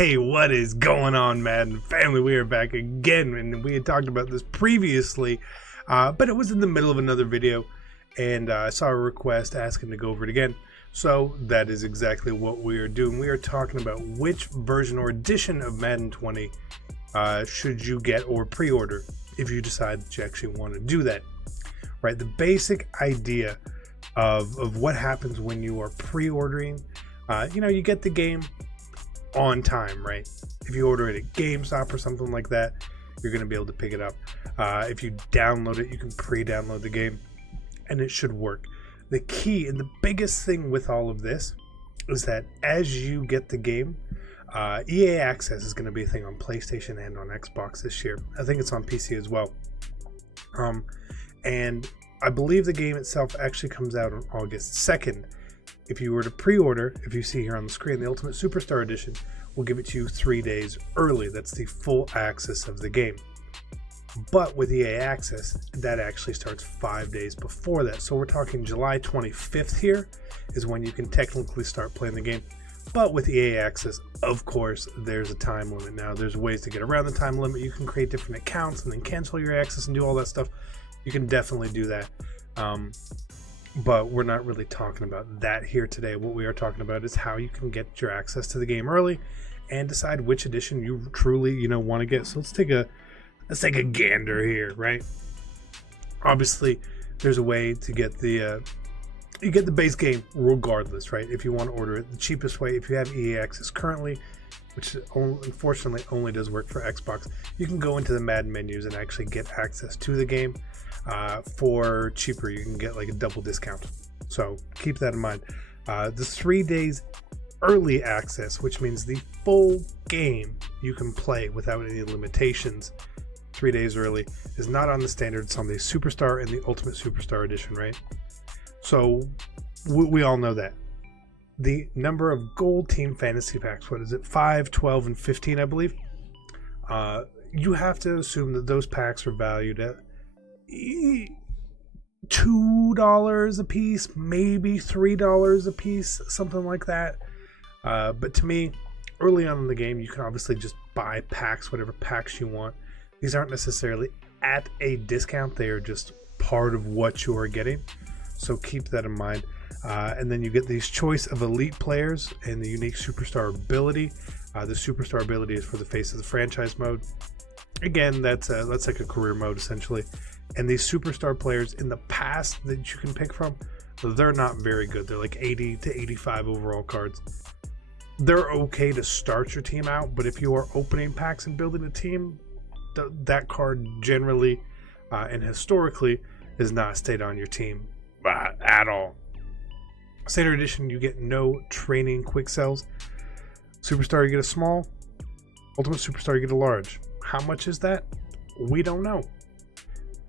Hey, what is going on, Madden family? We are back again, and we had talked about this previously, but it was in the middle of another video, and I saw a request asking to go over it again. So that is exactly what we are doing. We are talking about which version or edition of Madden 20 should you get or pre-order if you decide that you actually want to do that. Right, the basic idea of what happens when you are pre-ordering, you get the game on time, right? If you order it at GameStop or something like that, you're going to be able to pick it up. If you download it, you can pre-download the game, and it should work. The key and the biggest thing with all of this is that as you get the game, EA Access is going to be a thing on PlayStation and on Xbox this year. I think it's on PC as well. And I believe the game itself actually comes out on August 2nd. If you were to pre-order, if you see here on the screen, the Ultimate Superstar Edition will give it to you 3 days early. That's the full access of the game. But with EA Access, that actually starts 5 days before that. So we're talking July 25th here is when you can technically start playing the game. But with EA Access, of course, there's a time limit now. There's ways to get around the time limit. You can create different accounts and then cancel your access and do all that stuff. You can definitely do that. But we're not really talking about that here today. What we are talking about is how you can get your access to the game early and decide which edition you truly, want to get. So let's take a gander here, right? Obviously, there's a way to get the you get the base game regardless, right? If you want to order it the cheapest way, if you have EA Access currently, which unfortunately only does work for Xbox, you can go into the Madden menus and actually get access to the game for cheaper. You can get like a double discount. So keep that in mind. The 3 days early access, which means the full game you can play without any limitations 3 days early, is not on the standard. It's on the Superstar and the Ultimate Superstar Edition, right? So we all know that. The number of gold team fantasy packs, what is it, 5, 12, and 15, I believe? You have to assume that those packs are valued at $2 a piece, maybe $3 a piece, something like that. But to me, early on in the game, you can obviously just buy packs, whatever packs you want. These aren't necessarily at a discount. They are just part of what you are getting. So keep that in mind. And then you get these choice of elite players and the unique superstar ability. The superstar ability is for the face of the franchise mode. Again, that's like a career mode essentially. And these superstar players in the past that you can pick from, they're not very good. They're like 80 to 85 overall cards. They're okay to start your team out, but if you are opening packs and building a team, that card generally and historically has not stayed on your team at all. Standard Edition, you get no training quick sells. Superstar, you get a small. Ultimate Superstar, you get a large. How much is that? We don't know.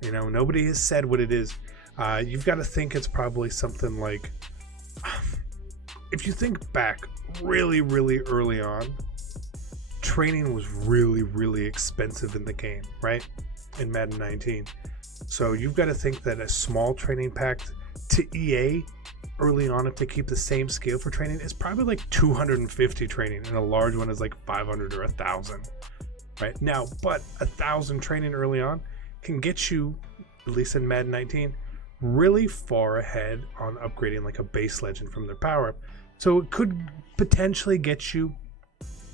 Nobody has said what it is. You've got to think it's probably something like, if you think back really, really early on, training was really, really expensive in the game, right? In Madden 19. So you've got to think that a small training pack to EA early on, if they keep the same scale for training, is probably like 250 training, and a large one is like 500 or 1,000, right? Now, but 1,000 training early on can get you, at least in Madden 19, really far ahead on upgrading like a base legend from their power up. So it could potentially get you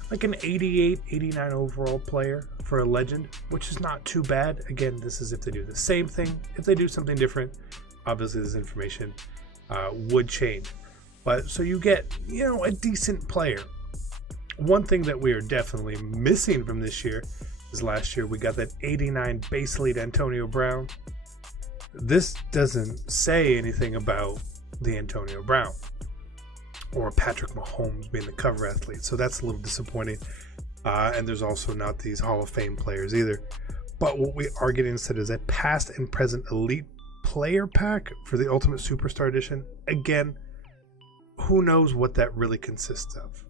like an 88, 89 overall player for a legend, which is not too bad. Again, this is if they do the same thing. If they do something different, obviously this information would change. But so you get, a decent player. One thing that we are definitely missing from this year is last year we got that 89 base elite Antonio Brown. This doesn't say anything about the Antonio Brown or Patrick Mahomes being the cover athlete, so that's a little disappointing. And there's also not these Hall of Fame players either. But what we are getting instead is a past and present elite player pack for the Ultimate Superstar Edition. Again, who knows what that really consists of?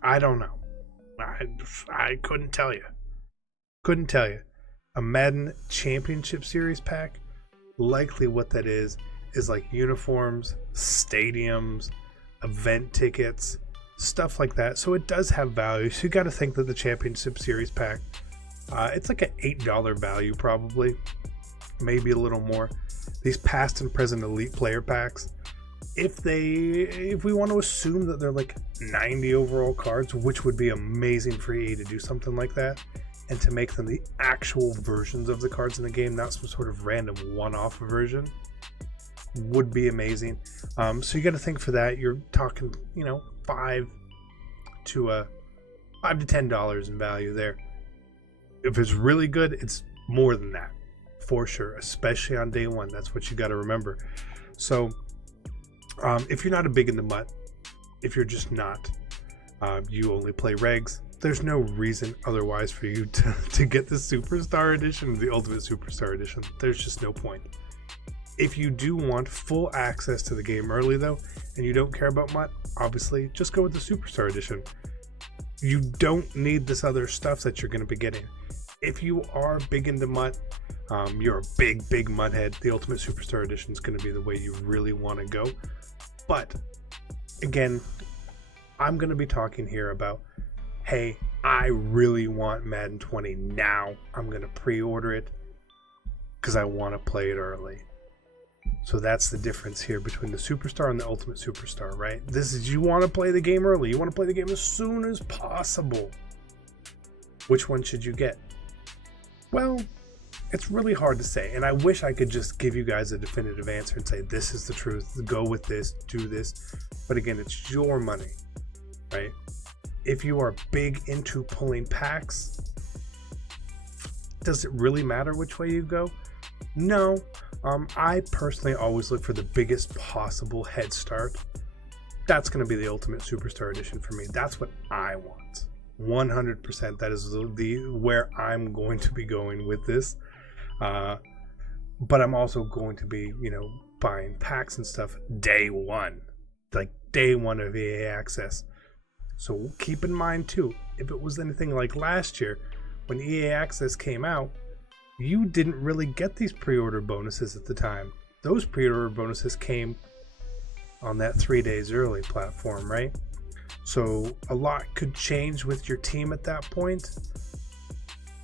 I don't know. I couldn't tell you. A Madden Championship Series pack, likely what that is like uniforms, stadiums, event tickets, stuff like that. So it does have value. So you got to think that the Championship Series pack, it's like an $8 value probably, maybe a little more. These past and present elite player packs, if we want to assume that they're like 90 overall cards, which would be amazing for EA to do something like that, and to make them the actual versions of the cards in the game, not some sort of random one-off version, would be amazing. So you got to think for that, you're talking, $5 to $10 in value there. If it's really good, it's more than that for sure, especially on day one. That's what you got to remember. So if you're not a big into MUT, if you're just not, you only play regs, there's no reason otherwise for you to get the Superstar Edition, the Ultimate Superstar Edition. There's just no point. If you do want full access to the game early though, and you don't care about MUT, obviously just go with the Superstar Edition. You don't need this other stuff that you're going to be getting. If you are big into MUT, you're a big MUT head, the Ultimate Superstar Edition is going to be the way you really want to go. But again, I'm going to be talking here about, hey, I really want Madden 20 now. I'm going to pre-order it because I want to play it early. So that's the difference here between the Superstar and the Ultimate Superstar, right? This is, you want to play the game early. You want to play the game as soon as possible. Which one should you get? Well, it's really hard to say, and I wish I could just give you guys a definitive answer and say this is the truth, go with this, do this. But again, it's your money, right? If you are big into pulling packs, does it really matter which way you go? No. I personally always look for the biggest possible head start. That's going to be the Ultimate Superstar Edition for me. That's what I want. 100%. That is the where I'm going to be going with this. But I'm also going to be, buying packs and stuff day one, like day one of EA Access. So keep in mind too, if it was anything like last year when EA Access came out, you didn't really get these pre-order bonuses at the time. Those pre-order bonuses came on that 3 days early platform, right? So a lot could change with your team at that point.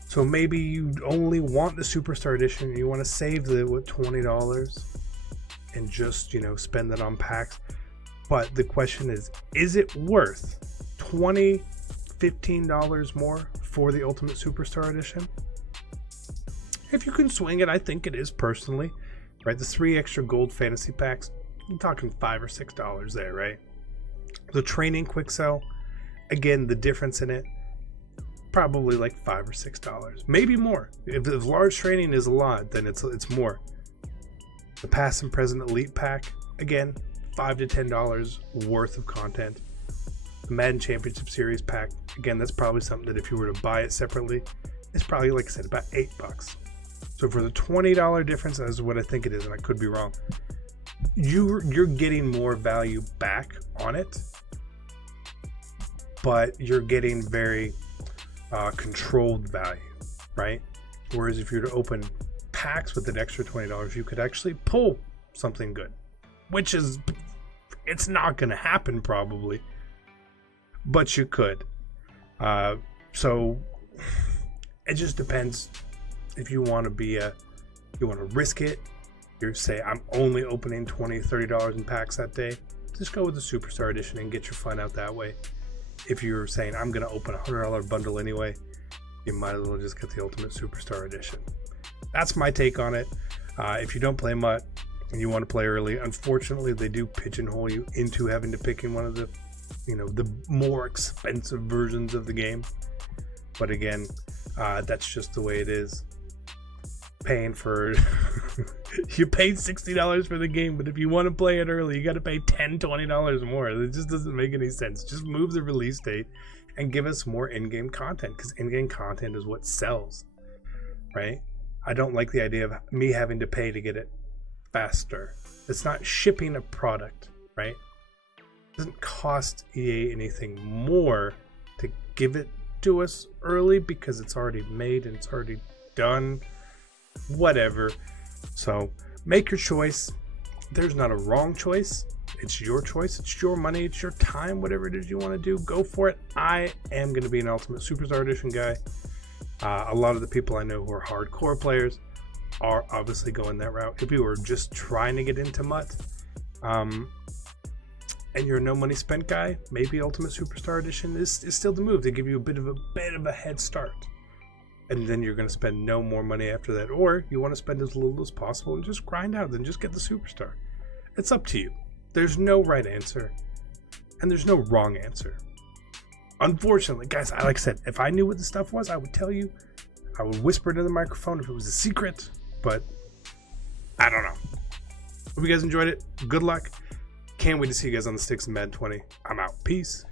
So maybe you only want the Superstar Edition and you want to save the $20 and just, spend that on packs. But the question is it worth $20, $15 more for the Ultimate Superstar Edition? If you can swing it, I think it is personally, right? The 3 extra gold fantasy packs, you're talking $5 or $6 there, right? The training quick sell, again, the difference in it, probably like $5 or $6, maybe more. If large training is a lot, then it's more. The past and present elite pack, again, $5 to $10 worth of content. The Madden Championship Series pack, again, that's probably something that if you were to buy it separately, it's probably, like I said, about $8. So for the $20 difference, that is what I think it is, and I could be wrong, you're getting more value back on it, but you're getting very controlled value, right? Whereas if you were to open packs with an extra $20, you could actually pull something good, which is, it's not going to happen probably, but you could. So it just depends. If you want to you want to risk it, you say, I'm only opening $20, $30 in packs that day, just go with the Superstar Edition and get your fun out that way. If you're saying, I'm going to open a $100 bundle anyway, you might as well just get the Ultimate Superstar Edition. That's my take on it. If you don't play MUT and you want to play early, unfortunately, they do pigeonhole you into having to pick in one of the, the more expensive versions of the game. But again, that's just the way it is. Paying for you paid $60 for the game, but if you want to play it early, you got to pay $10, $20 more. It just doesn't make any sense. Just move the release date and give us more in-game content, because in-game content is what sells, right? I don't like the idea of me having to pay to get it faster. It's not shipping a product, right? It doesn't cost EA anything more to give it to us early because it's already made and it's already done. Whatever. So make your choice. There's not a wrong choice. It's your choice. It's your money. It's your time. Whatever it is you want to do, go for it. I am going to be an Ultimate Superstar Edition guy. A lot of the people I know who are hardcore players are obviously going that route. If you are just trying to get into MUT, and you're a no money spent guy, maybe Ultimate Superstar Edition is still the move to give you a bit of a head start. And then you're going to spend no more money after that. Or you want to spend as little as possible and just grind out, then just get the Superstar. It's up to you. There's no right answer, and there's no wrong answer. Unfortunately, guys, like I said, if I knew what this stuff was, I would tell you. I would whisper into the microphone if it was a secret, but I don't know. Hope you guys enjoyed it. Good luck. Can't wait to see you guys on the sticks in Madden 20. I'm out. Peace.